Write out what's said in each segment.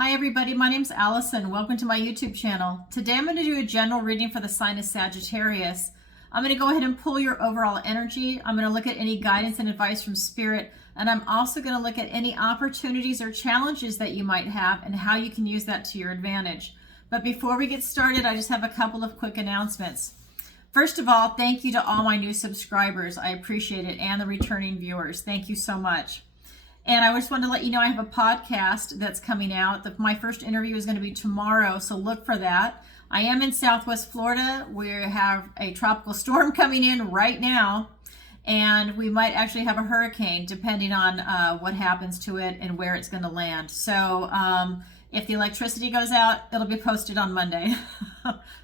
Hi everybody, my name's Alison. Welcome to my YouTube channel. Today I'm going to do a general reading for the sign of Sagittarius. I'm going to go ahead and pull your overall energy. I'm going to look at any guidance and advice from Spirit, and I'm also going to look at any opportunities or challenges that you might have and how you can use that to your advantage. But before we get started, I just have a couple of quick announcements. First of all, thank you to all my new subscribers. I appreciate it, and the returning viewers. Thank you so much. And I just wanted to let you know I have a podcast that's coming out. My first interview is going to be tomorrow, so look for that. I am in Southwest Florida. We have a tropical storm coming in right now, and we might actually have a hurricane depending on what happens to it and where it's going to land. So if the electricity goes out, it'll be posted on Monday.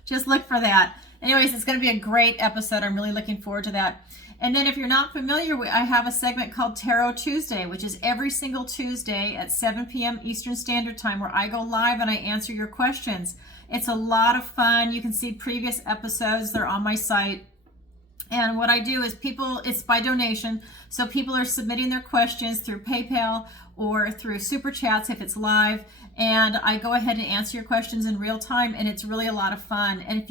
Just look for that. Anyways, it's going to be a great episode. I'm really looking forward to that. And then if you're not familiar, I have a segment called Tarot Tuesday, which is every single Tuesday at 7 p.m. Eastern Standard Time, where I go live and I answer your questions. It's a lot of fun. You can see previous episodes. They're on my site. And what I do is it's by donation. So people are submitting their questions through PayPal or through Super Chats if it's live. And I go ahead and answer your questions in real time, and it's really a lot of fun. And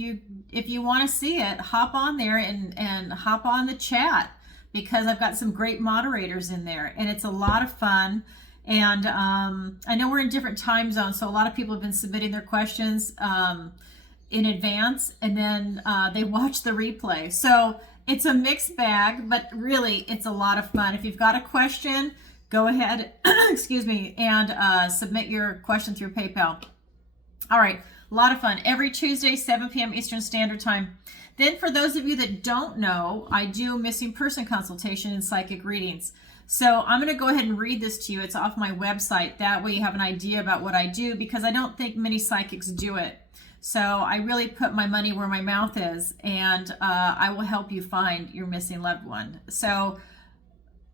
if you want to see it, hop on there and hop on the chat, because I've got some great moderators in there, and it's a lot of fun. And I know we're in different time zones, so a lot of people have been submitting their questions in advance, and then they watch the replay. So it's a mixed bag, but really it's a lot of fun. If you've got a question, go ahead, excuse me, and submit your question through PayPal. All right, a lot of fun. Every Tuesday, 7 p.m. Eastern Standard Time. Then for those of you that don't know, I do missing person consultation and psychic readings. So I'm going to go ahead and read this to you. It's off my website. That way you have an idea about what I do, because I don't think many psychics do it. So I really put my money where my mouth is, and I will help you find your missing loved one. So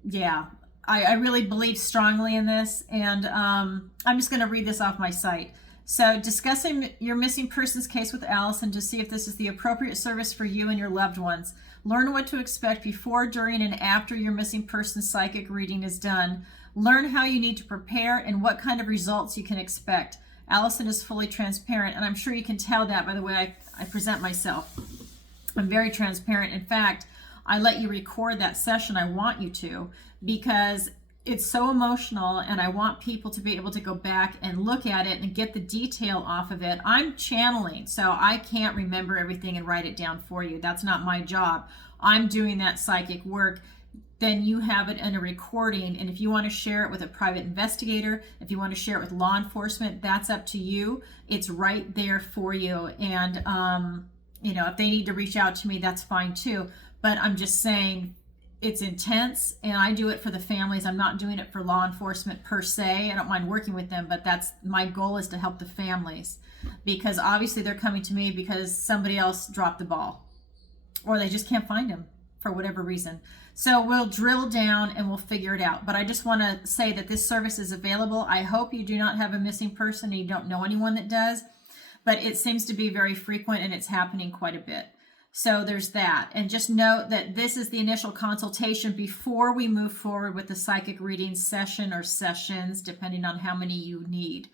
yeah, I really believe strongly in this, and I'm just going to read this off my site. So, discussing your missing persons case with Alison to see if this is the appropriate service for you and your loved ones. Learn what to expect before, during, and after your missing person psychic reading is done. Learn how you need to prepare and what kind of results you can expect. Alison is fully transparent, and I'm sure you can tell that by the way I present myself. I'm very transparent. In fact, I let you record that session. I want you to, because it's so emotional, and I want people to be able to go back and look at it and get the detail off of it. I'm channeling, so I can't remember everything and write it down for you. That's not my job. I'm doing that psychic work. Then you have it in a recording, and if you want to share it with a private investigator, if you want to share it with law enforcement, that's up to you. It's right there for you. And if they need to reach out to me, that's fine too. But I'm just saying, it's intense, and I do it for the families. I'm not doing it for law enforcement per se. I don't mind working with them, but that's my goal, is to help the families, because obviously they're coming to me because somebody else dropped the ball, or they just can't find him for whatever reason. So we'll drill down and we'll figure it out. But I just want to say that this service is available. I hope you do not have a missing person and you don't know anyone that does, but it seems to be very frequent, and it's happening quite a bit. So there's that. And just note that this is the initial consultation before we move forward with the psychic reading session or sessions, depending on how many you need.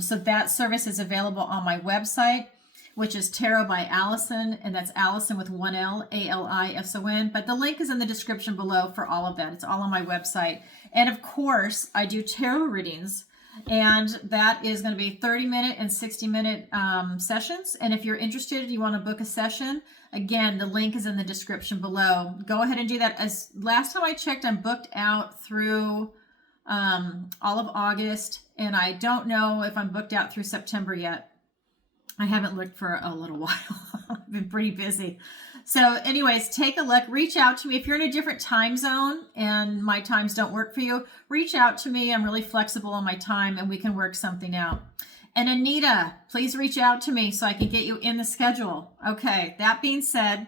So that service is available on my website, which is Tarot by Alison, and that's Alison with one L, Alison. But the link is in the description below for all of that. It's all on my website. And of course, I do tarot readings, and that is going to be 30-minute and 60-minute sessions. And if you're interested, you want to book a session, again, the link is in the description below. Go ahead and do that. As last time I checked, I'm booked out through all of August, and I don't know if I'm booked out through September yet. I haven't looked for a little while. I've been pretty busy. So anyways, take a look. Reach out to me. If you're in a different time zone and my times don't work for you, reach out to me. I'm really flexible on my time, and we can work something out. And Anita, please reach out to me so I can get you in the schedule. Okay, that being said,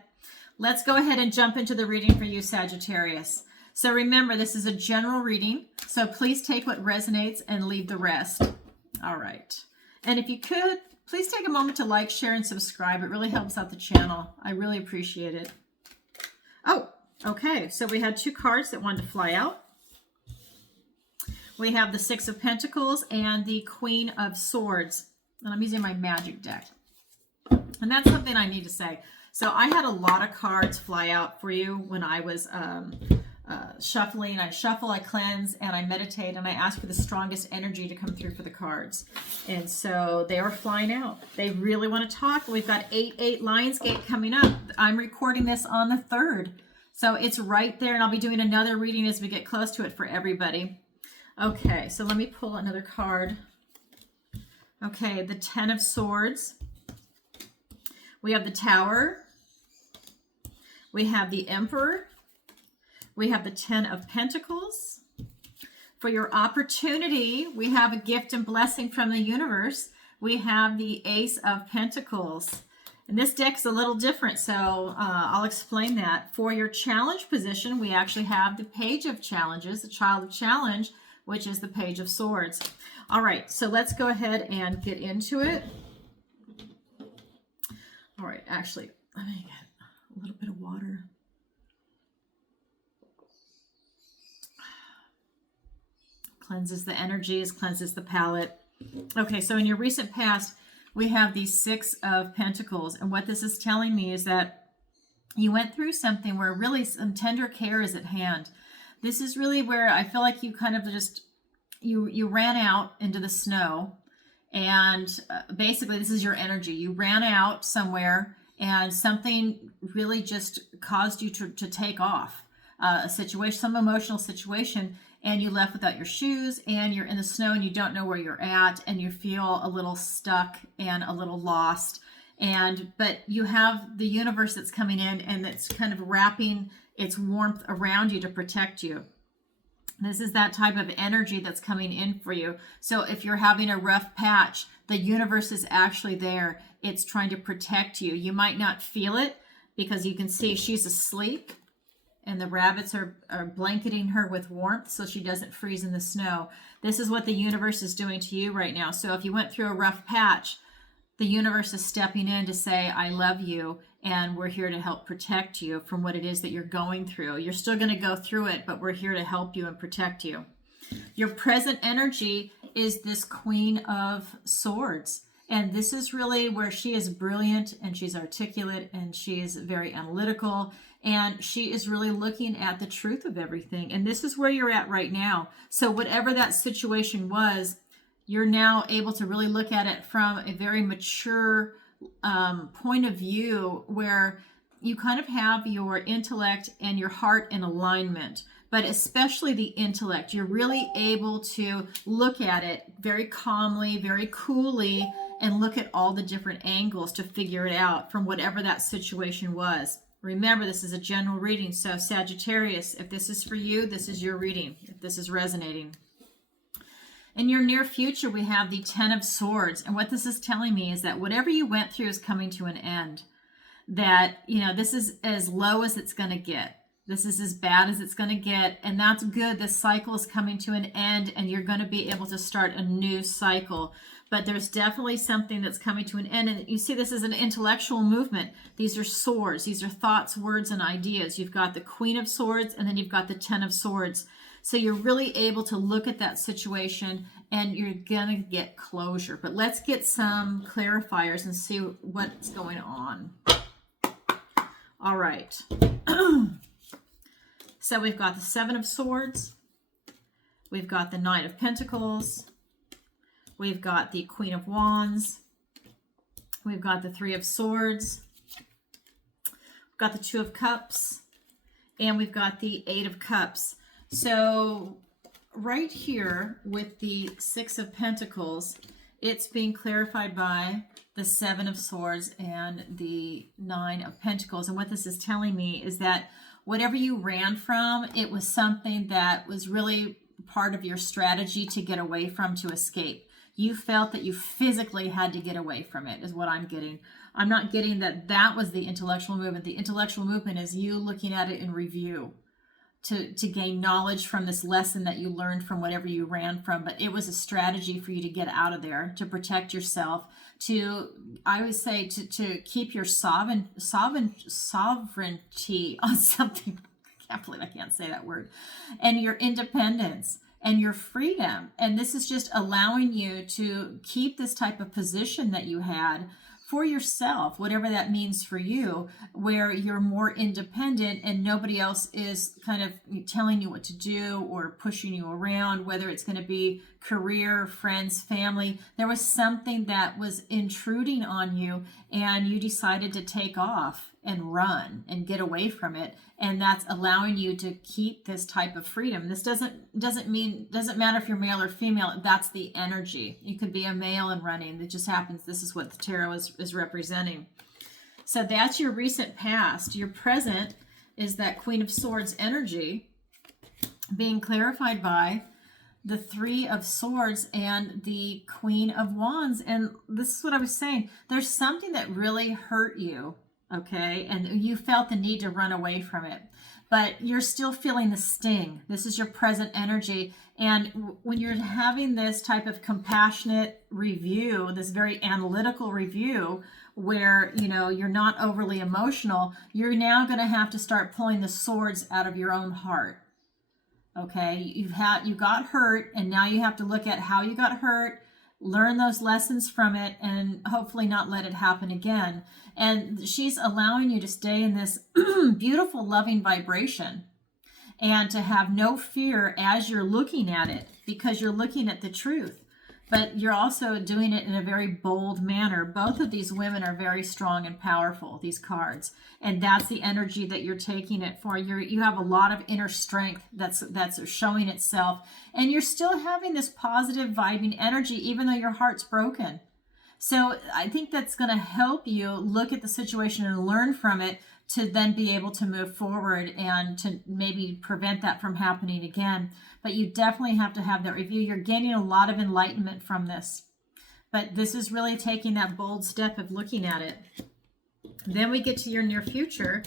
let's go ahead and jump into the reading for you, Sagittarius. So remember, this is a general reading, so please take what resonates and leave the rest. All right. And if you could, please take a moment to like, share, and subscribe. It really helps out the channel. I really appreciate it. Oh, okay. So we had two cards that wanted to fly out. We have the Six of Pentacles and the Queen of Swords. And I'm using my magic deck. And that's something I need to say. So I had a lot of cards fly out for you when I was shuffling. I shuffle, I cleanse, and I meditate, and I ask for the strongest energy to come through for the cards. And so they are flying out. They really want to talk. We've got 8/8 Lionsgate coming up. I'm recording this on the 3rd. So it's right there, and I'll be doing another reading as we get close to it for everybody. Okay, so let me pull another card. Okay, the 10 of Swords. We have the Tower. We have the Emperor. We have the 10 of Pentacles. For your opportunity, we have a gift and blessing from the universe. We have the Ace of Pentacles. And this deck is a little different, so I'll explain that. For your challenge position, we actually have the Page of Challenges, the Child of Challenge, which is the Page of Swords. All right, so let's go ahead and get into it. All right, actually, let me get a little bit of water. Cleanses the energies, cleanses the palate. Okay, so in your recent past, we have the Six of Pentacles. And what this is telling me is that you went through something where really some tender care is at hand. This is really where I feel like you kind of just, you ran out into the snow. And basically, this is your energy. You ran out somewhere and something really just caused you to take off. A situation, some emotional situation, and you left without your shoes, and you're in the snow and you don't know where you're at, and you feel a little stuck and a little lost. But you have the universe that's coming in and that's kind of wrapping its warmth around you to protect you. This is that type of energy that's coming in for you. So if you're having a rough patch, the universe is actually there. It's trying to protect you. You might not feel it because you can see she's asleep and the rabbits are blanketing her with warmth so she doesn't freeze in the snow. This is what the universe is doing to you right now. So if you went through a rough patch, the universe is stepping in to say, I love you, and we're here to help protect you from what it is that you're going through. You're still going to go through it, but we're here to help you and protect you. Your present energy is this Queen of Swords. And this is really where she is brilliant and she's articulate and she is very analytical and she is really looking at the truth of everything. And this is where you're at right now. So whatever that situation was, you're now able to really look at it from a very mature point of view where you kind of have your intellect and your heart in alignment, but especially the intellect. You're really able to look at it very calmly, very coolly, and look at all the different angles to figure it out from whatever that situation was. Remember, this is a general reading. So Sagittarius, if this is for you, this is your reading, if this is resonating. In your near future, we have the 10 of Swords. And what this is telling me is that whatever you went through is coming to an end. That, you know, this is as low as it's going to get. This is as bad as it's going to get. And that's good. This cycle is coming to an end and you're going to be able to start a new cycle. But there's definitely something that's coming to an end. And you see, this is an intellectual movement. These are swords. These are thoughts, words, and ideas. You've got the Queen of Swords and then you've got the 10 of Swords. So you're really able to look at that situation and you're going to get closure. But let's get some clarifiers and see what's going on. All right. So we've got the 7 of Swords. We've got the 9 of Pentacles. We've got the Queen of Wands. We've got the 3 of Swords. We've got the 2 of Cups. And we've got the 8 of Cups. So right here with the 6 of Pentacles, it's being clarified by the 7 of Swords and the 9 of Pentacles. And what this is telling me is that whatever you ran from, it was something that was really part of your strategy to get away from, to escape. You felt that you physically had to get away from it, is what I'm getting. I'm not getting that that was the intellectual movement. The intellectual movement is you looking at it in review to gain knowledge from this lesson that you learned from whatever you ran from. But it was a strategy for you to get out of there, to protect yourself, to, I would say, to keep your sovereignty on something. I can't believe I can't say that word. And your independence. and your freedom. And this is just allowing you to keep this type of position that you had for yourself, whatever that means for you, where you're more independent and nobody else is kind of telling you what to do or pushing you around, whether it's going to be career, friends, family. There was something that was intruding on you and you decided to take off and run and get away from it. And that's allowing you to keep this type of freedom. This doesn't matter if you're male or female. That's the energy. You could be a male and running. It just happens. This is what the tarot is representing. So that's your recent past. Your present is that Queen of Swords energy being clarified by the Three of Swords and the Queen of Wands. And this is what I was saying. There's something that really hurt you. Okay, and you felt the need to run away from it, but you're still feeling the sting. This is your present energy. And when you're having this type of compassionate review, this very analytical review, where, you know, you're not overly emotional, you're now going to have to start pulling the swords out of your own heart. Okay, you got hurt, and now you have to look at how you got hurt, learn those lessons from it, and hopefully not let it happen again. And she's allowing you to stay in this beautiful, loving vibration and to have no fear as you're looking at it, because you're looking at the truth. But you're also doing it in a very bold manner. Both of these women are very strong and powerful, these cards. And that's the energy that you're taking it for. You have a lot of inner strength that's showing itself. And you're still having this positive vibing energy, even though your heart's broken. So I think that's going to help you look at the situation and learn from it to then be able to move forward and to maybe prevent that from happening again. But you definitely have to have that review. You're gaining a lot of enlightenment from this. But this is really taking that bold step of looking at it. Then we get to your near future.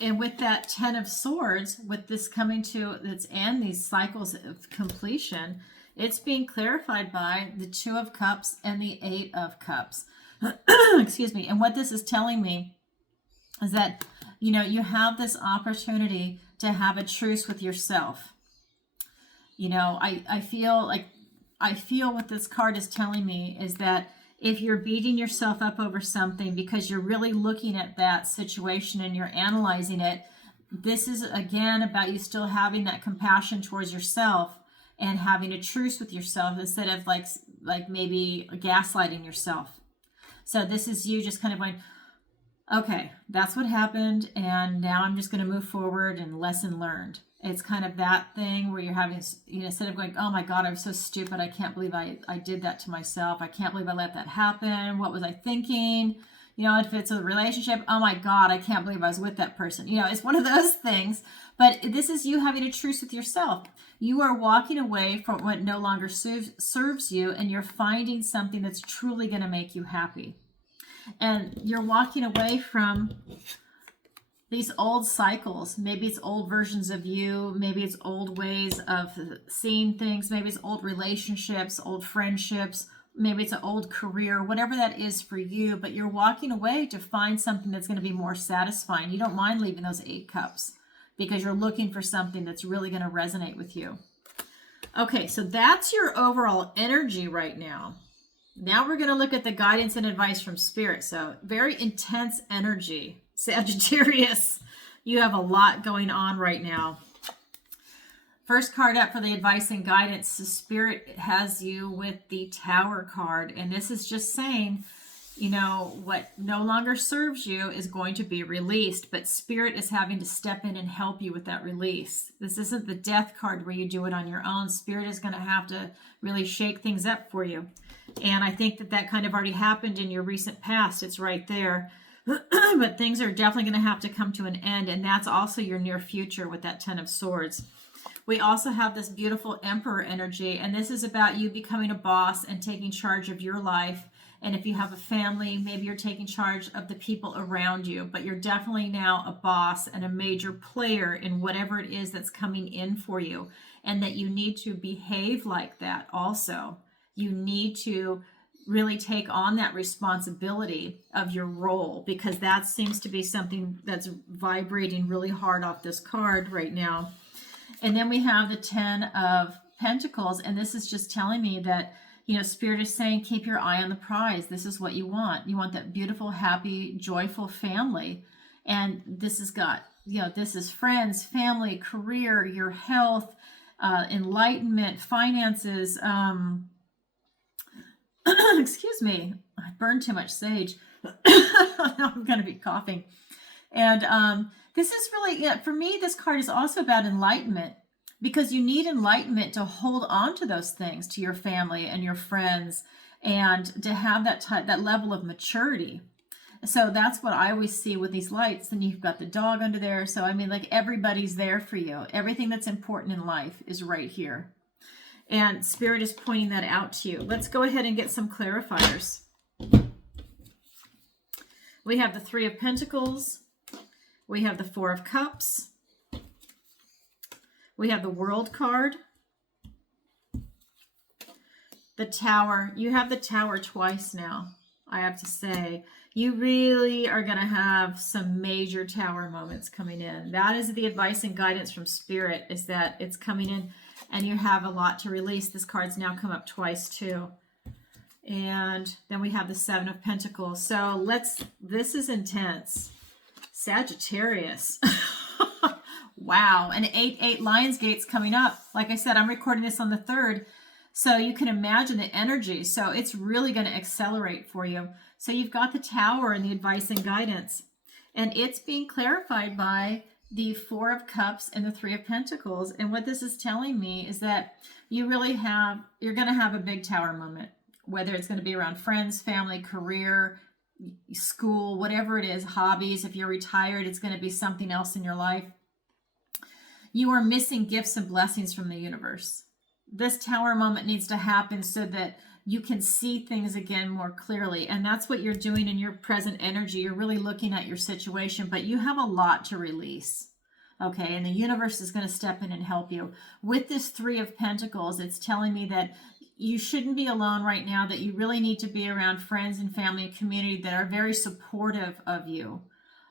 And with that 10 of Swords, with this coming to its end, these cycles of completion, it's being clarified by the 2 of Cups and the 8 of Cups. Excuse me. And what this is telling me is that, you know, you have this opportunity to have a truce with yourself. You know, I feel what this card is telling me is that if you're beating yourself up over something because you're really looking at that situation and you're analyzing it, this is again about you still having that compassion towards yourself and having a truce with yourself instead of like maybe gaslighting yourself. So this is you just kind of going, okay, that's what happened, and now I'm just going to move forward and lesson learned. It's kind of that thing where you're having, you know, instead of going, oh my God, I'm so stupid. I can't believe I did that to myself. I can't believe I let that happen. What was I thinking? You know, if it's a relationship, oh my God, I can't believe I was with that person. You know, it's one of those things. But this is you having a truce with yourself. You are walking away from what no longer serves you, and you're finding something that's truly going to make you happy. And you're walking away from these old cycles. Maybe it's old versions of you. Maybe it's old ways of seeing things. Maybe it's old relationships, old friendships. Maybe it's an old career, whatever that is for you. But you're walking away to find something that's going to be more satisfying. You don't mind leaving those 8 cups because you're looking for something that's really going to resonate with you. Okay, so that's your overall energy right now. Now we're going to look at the guidance and advice from Spirit. So very intense energy. Sagittarius, you have a lot going on right now. First card up for the advice and guidance, the Spirit has you with the Tower card. And this is just saying, you know, what no longer serves you is going to be released. But Spirit is having to step in and help you with that release. This isn't the Death card where you do it on your own. Spirit is going to have to really shake things up for you. And I think that kind of already happened in your recent past. It's right there. But things are definitely going to have to come to an end. And that's also your near future with that 10 of Swords. We also have this beautiful Emperor energy. And this is about you becoming a boss and taking charge of your life. And if you have a family, maybe you're taking charge of the people around you. But you're definitely now a boss and a major player in whatever it is that's coming in for you. And that you need to behave like that also. You need to really take on that responsibility of your role, because that seems to be something that's vibrating really hard off this card right now. And then we have the 10 of Pentacles. And this is just telling me that, Spirit is saying, keep your eye on the prize. This is what you want. You want that beautiful, happy, joyful family. And this has got, this is friends, family, career, your health, enlightenment, finances. Excuse me, I burned too much sage. Now I'm going to be coughing. And this is really, for me, this card is also about enlightenment, because you need enlightenment to hold on to those things, to your family and your friends, and to have that level of maturity. So that's what I always see with these lights. And you've got the dog under there. So, I mean, like, everybody's there for you. Everything that's important in life is right here. And Spirit is pointing that out to you. Let's go ahead and get some clarifiers. We have the 3 of Pentacles. We have the 4 of Cups. We have the World card. The Tower. You have the Tower twice now, I have to say. You really are going to have some major Tower moments coming in. That is the advice and guidance from Spirit, is that it's coming in and you have a lot to release. This card's now come up twice too. And then we have the 7 of Pentacles. So this is intense. Sagittarius. Wow. And 8 Lionsgate's coming up. Like I said, I'm recording this on the 3rd. So you can imagine the energy. So it's really going to accelerate for you. So you've got the Tower and the advice and guidance. And it's being clarified by the 4 of Cups and the 3 of Pentacles. And what this is telling me is that you're going to have a big Tower moment, whether it's going to be around friends, family, career, school, whatever it is, hobbies. If you're retired, it's going to be something else in your life. You are missing gifts and blessings from the universe. This Tower moment needs to happen so that you can see things again more clearly. And that's what you're doing in your present energy. You're really looking at your situation, but you have a lot to release. Okay, and the universe is going to step in and help you. With this 3 of Pentacles, it's telling me that you shouldn't be alone right now, that you really need to be around friends and family and community that are very supportive of you.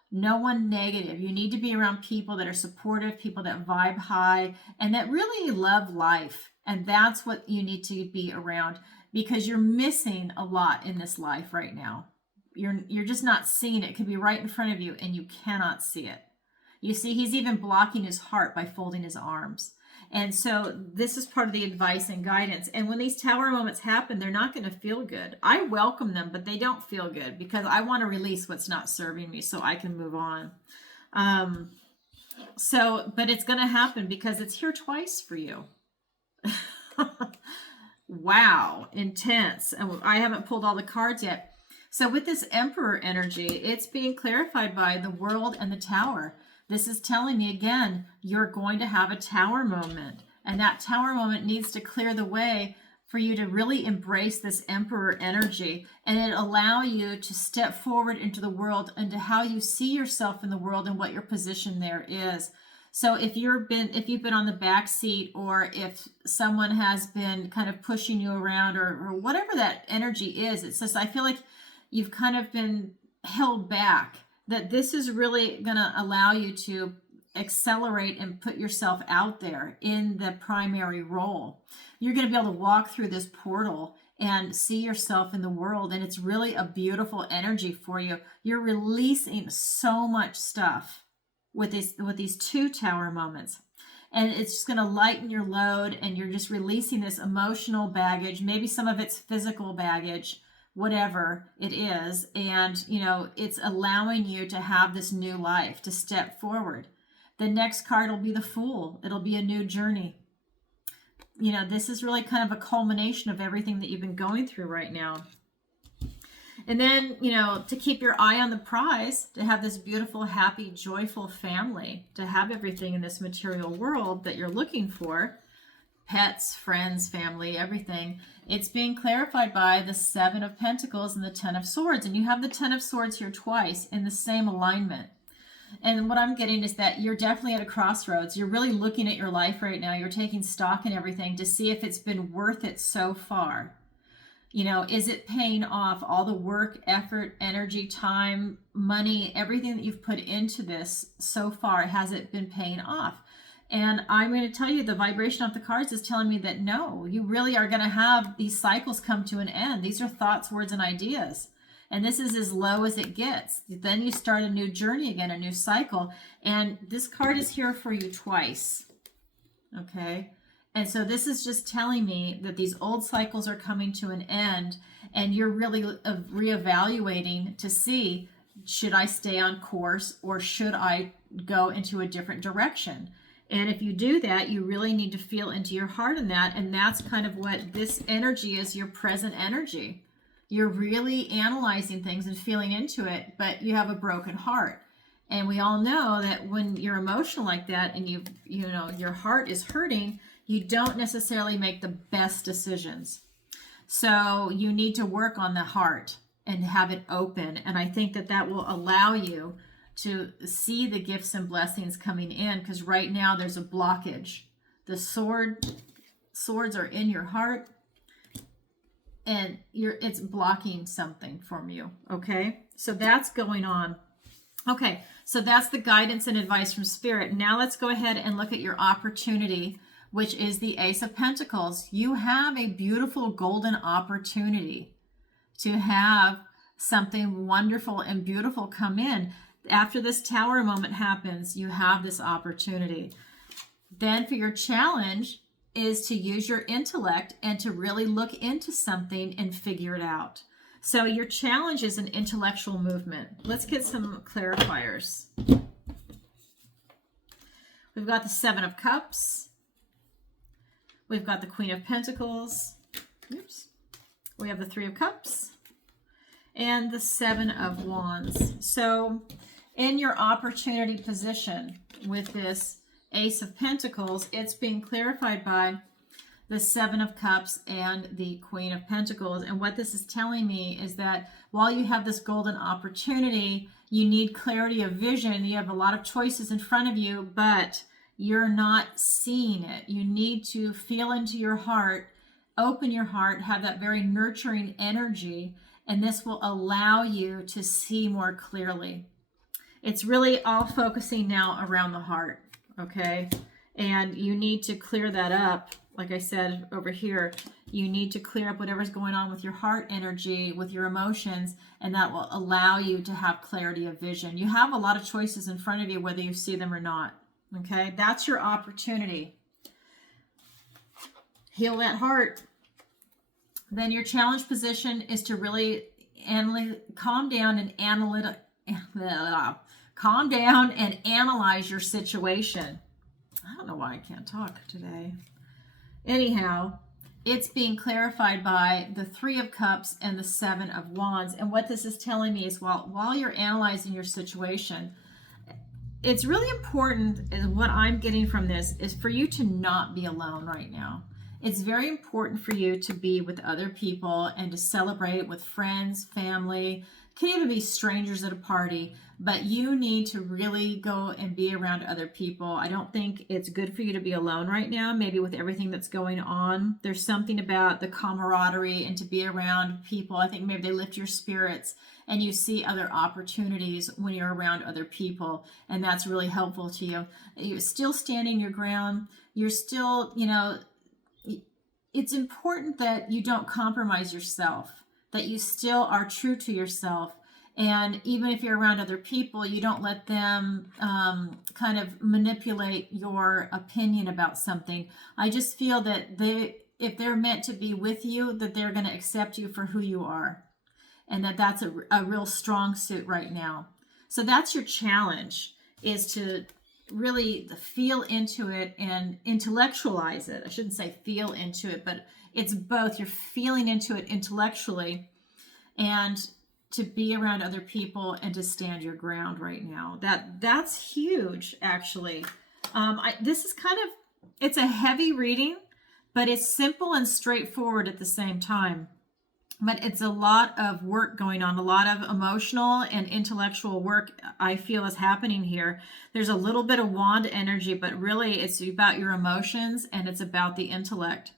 No one negative. You need to be around people that are supportive, people that vibe high, and that really love life. And that's what you need to be around, because you're missing a lot in this life right now. You're just not seeing it. It could be right in front of you and you cannot see it. You see, he's even blocking his heart by folding his arms. And so this is part of the advice and guidance. And when these Tower moments happen, they're not going to feel good. I welcome them, but they don't feel good, because I want to release what's not serving me so I can move on. But it's going to happen because it's here twice for you. Wow, intense. And I haven't pulled all the cards yet. So with this Emperor energy, it's being clarified by the World and the Tower. This is telling me, again, you're going to have a Tower moment. And that Tower moment needs to clear the way for you to really embrace this Emperor energy, and it allow you to step forward into the world, into how you see yourself in the world and what your position there is. So if you've been on the back seat, or if someone has been kind of pushing you around, or whatever that energy is, it's just, I feel like you've kind of been held back, that this is really going to allow you to accelerate and put yourself out there in the primary role. You're going to be able to walk through this portal and see yourself in the world, and it's really a beautiful energy for you. You're releasing so much stuff with these 2 Tower moments, and it's just going to lighten your load, and you're just releasing this emotional baggage, maybe some of it's physical baggage, whatever it is, and it's allowing you to have this new life, to step forward. The next card will be the Fool. It'll be a new journey. This is really kind of a culmination of everything that you've been going through right now. And then, to keep your eye on the prize, to have this beautiful, happy, joyful family, to have everything in this material world that you're looking for, pets, friends, family, everything. It's being clarified by the 7 of Pentacles and the 10 of Swords. And you have the 10 of Swords here twice in the same alignment. And what I'm getting is that you're definitely at a crossroads. You're really looking at your life right now. You're taking stock in everything to see if it's been worth it so far. Is it paying off all the work, effort, energy, time, money, everything that you've put into this so far? Has it been paying off? And I'm going to tell you, the vibration of the cards is telling me that no, you really are going to have these cycles come to an end. These are thoughts, words, and ideas. And this is as low as it gets. Then you start a new journey again, a new cycle. And this card is here for you twice. Okay? And so this is just telling me that these old cycles are coming to an end, and you're really reevaluating to see, should I stay on course or should I go into a different direction? And if you do that, you really need to feel into your heart in that. And that's kind of what this energy is, your present energy. You're really analyzing things and feeling into it, but you have a broken heart. And we all know that when you're emotional like that and you know, your heart is hurting, you don't necessarily make the best decisions. So you need to work on the heart and have it open. And I think that that will allow you to see the gifts and blessings coming in, because right now there's a blockage. The swords are in your heart, and it's blocking something from you. Okay, so that's going on. Okay, so that's the guidance and advice from Spirit. Now let's go ahead and look at your opportunity, which is the Ace of Pentacles. You have a beautiful golden opportunity to have something wonderful and beautiful come in. After this Tower moment happens, you have this opportunity. Then for your challenge is to use your intellect and to really look into something and figure it out. So your challenge is an intellectual movement. Let's get some clarifiers. We've got the Seven of Cups. We've got the Queen of Pentacles. Oops. We have the Three of Cups and the Seven of Wands. So in your opportunity position with this Ace of Pentacles, it's being clarified by the Seven of Cups and the Queen of Pentacles. And what this is telling me is that while you have this golden opportunity, you need clarity of vision. You have a lot of choices in front of you, but you're not seeing it. You need to feel into your heart, open your heart, have that very nurturing energy, and this will allow you to see more clearly. It's really all focusing now around the heart, okay? And you need to clear that up. Like I said over here, you need to clear up whatever's going on with your heart energy, with your emotions, and that will allow you to have clarity of vision. You have a lot of choices in front of you, whether you see them or not, okay? That's your opportunity. Heal that heart. Then your challenge position is to really calm down and analyze your situation. I don't know why I can't talk today. Anyhow, it's being clarified by the Three of Cups and the Seven of Wands. And what this is telling me is while you're analyzing your situation, it's really important, and what I'm getting from this is for you to not be alone right now. It's very important for you to be with other people and to celebrate with friends, family, can even be strangers at a party, but you need to really go and be around other people. I don't think it's good for you to be alone right now, maybe with everything that's going on. There's something about the camaraderie and to be around people. I think maybe they lift your spirits and you see other opportunities when you're around other people, and that's really helpful to you. You're still standing your ground. You're still, it's important that you don't compromise yourself, that you still are true to yourself. And even if you're around other people, you don't let them kind of manipulate your opinion about something. I just feel that if they're meant to be with you, that they're going to accept you for who you are. And that's a real strong suit right now. So that's your challenge, is to really feel into it and intellectualize it. I shouldn't say feel into it, but it's both. You're feeling into it intellectually and to be around other people and to stand your ground right now. That's huge, actually. This is it's a heavy reading, but it's simple and straightforward at the same time. But it's a lot of work going on, a lot of emotional and intellectual work I feel is happening here. There's a little bit of wand energy, but really it's about your emotions and it's about the intellect.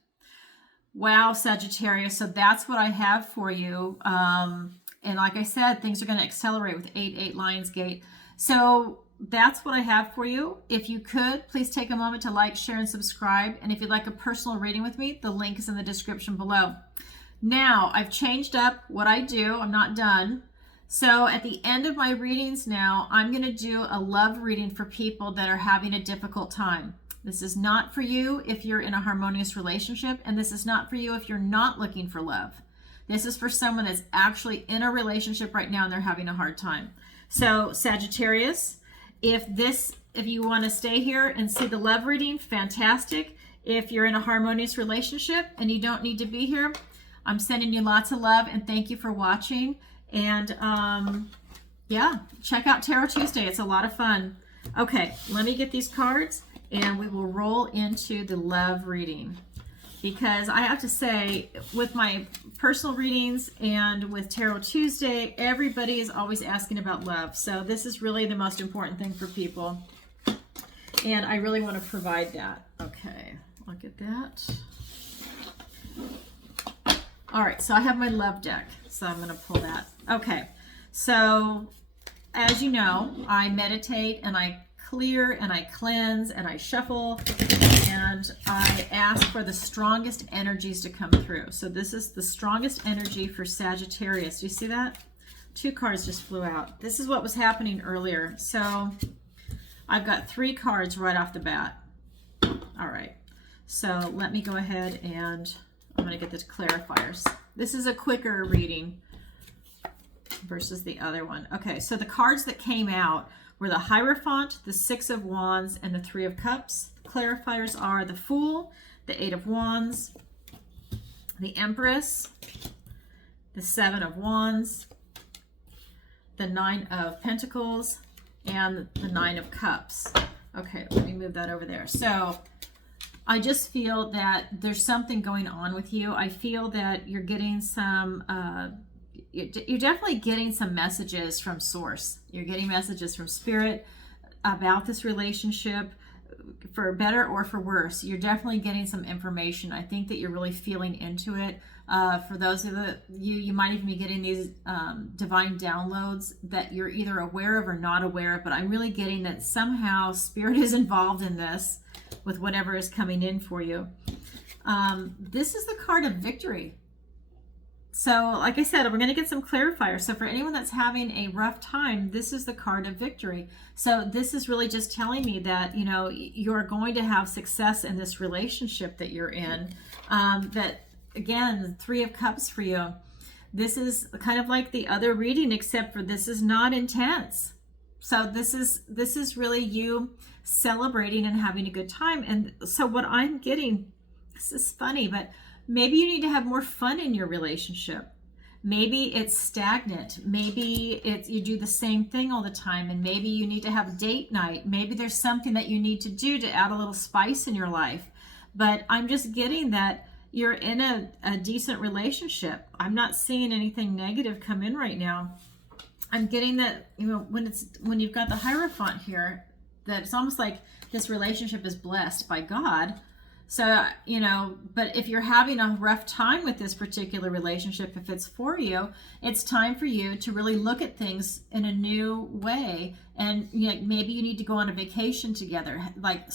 Wow, Sagittarius. So that's what I have for you. And like I said, things are going to accelerate with 8/8 Lionsgate. So that's what I have for you. If you could, please take a moment to like, share, and subscribe. And if you'd like a personal reading with me, the link is in the description below. Now, I've changed up what I do. I'm not done. So at the end of my readings now, I'm going to do a love reading for people that are having a difficult time. This is not for you if you're in a harmonious relationship, and this is not for you if you're not looking for love. This is for someone that's actually in a relationship right now and they're having a hard time. So Sagittarius, if you want to stay here and see the love reading, fantastic. If you're in a harmonious relationship and you don't need to be here, I'm sending you lots of love and thank you for watching. And yeah, check out Tarot Tuesday. It's a lot of fun. Okay, let me get these cards and we will roll into the love reading. Because I have to say, with my personal readings and with Tarot Tuesday, everybody is always asking about love. So this is really the most important thing for people. And I really want to provide that. Okay, look at that. All right, so I have my love deck. So I'm going to pull that. Okay, so as you know, I meditate and I clear and I cleanse and I shuffle and I ask for the strongest energies to come through. So this is the strongest energy for Sagittarius. Do you see that? 2 cards just flew out. This is what was happening earlier. So I've got 3 cards right off the bat. All right, so let me go ahead and I'm going to get the clarifiers. This is a quicker reading versus the other one. Okay, so the cards that came out were the Hierophant, the 6 of Wands, and the 3 of Cups. The clarifiers are the Fool, the 8 of Wands, the Empress, the 7 of Wands, the 9 of Pentacles, and the 9 of Cups. Okay, let me move that over there. So I just feel that there's something going on with you. I feel that you're getting some you're definitely getting some messages from source. You're getting messages from spirit about this relationship, for better or for worse. You're definitely getting some information. I think that you're really feeling into it. For those of you might even be getting these divine downloads that you're either aware of or not aware of, but I'm really getting that somehow spirit is involved in this with whatever is coming in for you. This is the card of victory. So like I said, we're going to get some clarifiers. So for anyone that's having a rough time, this is the card of victory. So this is really just telling me that, you know, you're going to have success in this relationship that you're in. That, again, 3 of Cups for you. This is kind of like the other reading, except for this is not intense. So this is really you celebrating and having a good time. And so what I'm getting, this is funny, but maybe you need to have more fun in your relationship. Maybe it's stagnant. Maybe you do the same thing all the time, and maybe you need to have date night. Maybe there's something that you need to do to add a little spice in your life. But I'm just getting that you're in a decent relationship. I'm not seeing anything negative come in right now. I'm getting that, you know, when you've got the Hierophant here, that it's almost like this relationship is blessed by God. So, you know, but if you're having a rough time with this particular relationship, if it's for you, it's time for you to really look at things in a new way. And, you know, maybe you need to go on a vacation together, like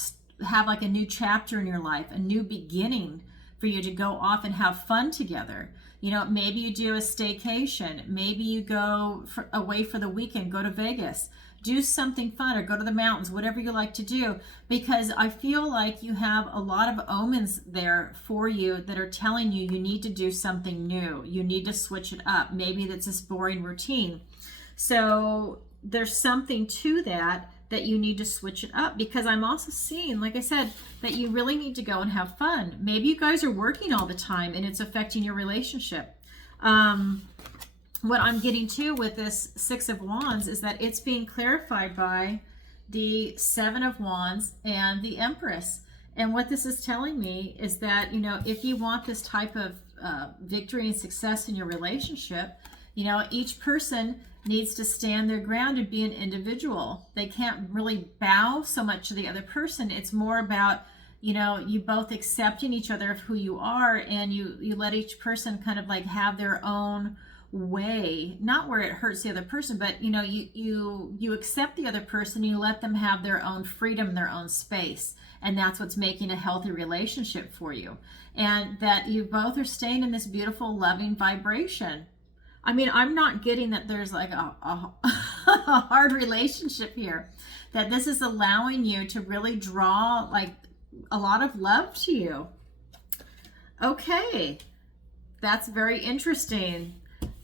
have like a new chapter in your life, a new beginning for you to go off and have fun together. You know, maybe you do a staycation. Maybe you go away for the weekend, go to Vegas. Do something fun or go to the mountains, whatever you like to do, because I feel like you have a lot of omens there for you that are telling you you need to do something new. You need to switch it up. Maybe that's this boring routine. So there's something to that you need to switch it up, because I'm also seeing, like I said, that you really need to go and have fun. Maybe you guys are working all the time and it's affecting your relationship. What I'm getting to with this 6 of Wands is that it's being clarified by the 7 of Wands and the Empress. And what this is telling me is that, you know, if you want this type of victory and success in your relationship, you know, each person needs to stand their ground and be an individual. They can't really bow so much to the other person. It's more about, you know, you both accepting each other of who you are, and you let each person kind of like have their own way, not where it hurts the other person, but you know, you accept the other person, you let them have their own freedom, their own space, and that's what's making a healthy relationship for you. And that you both are staying in this beautiful, loving vibration. I mean, I'm not getting that there's like a hard relationship here, that this is allowing you to really draw like a lot of love to you. Okay, that's very interesting.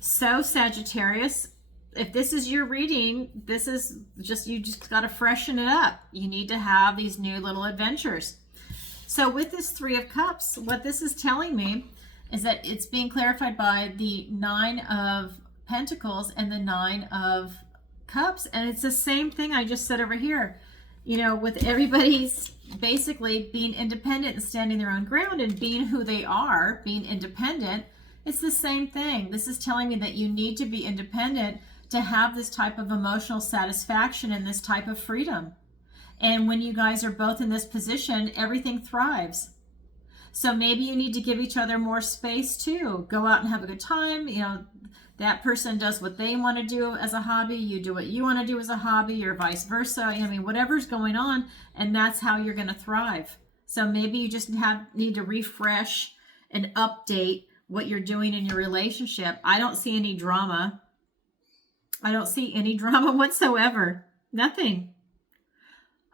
So Sagittarius, if this is your reading, this is just, you just got to freshen it up. You need to have these new little adventures. So with this Three of Cups, what this is telling me is that it's being clarified by the Nine of Pentacles and the Nine of Cups. And it's the same thing I just said over here. You know, with everybody's basically being independent and standing their own ground and being who they are, being independent. It's the same thing. This is telling me that you need to be independent to have this type of emotional satisfaction and this type of freedom. And when you guys are both in this position, everything thrives. So maybe you need to give each other more space too. Go out and have a good time. You know, that person does what they want to do as a hobby. You do what you want to do as a hobby, or vice versa. I mean, whatever's going on, and that's how you're going to thrive. So maybe you just need to refresh and update what you're doing in your relationship. I don't see any drama. I don't see any drama whatsoever. Nothing.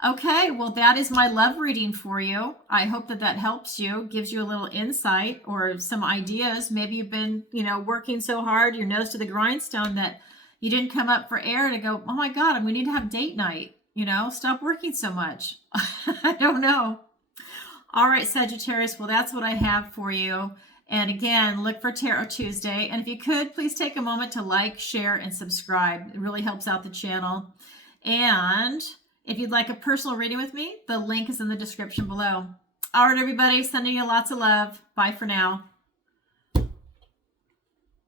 Okay, well, that is my love reading for you. I hope that that helps you, gives you a little insight or some ideas. Maybe you've been, you know, working so hard, your nose to the grindstone, that you didn't come up for air to go, oh my God, we need to have date night. You know, stop working so much. I don't know. All right, Sagittarius, well, that's what I have for you. And again, look for Tarot Tuesday. And if you could, please take a moment to like, share, and subscribe. It really helps out the channel. And if you'd like a personal reading with me, the link is in the description below. All right, everybody, sending you lots of love. Bye for now.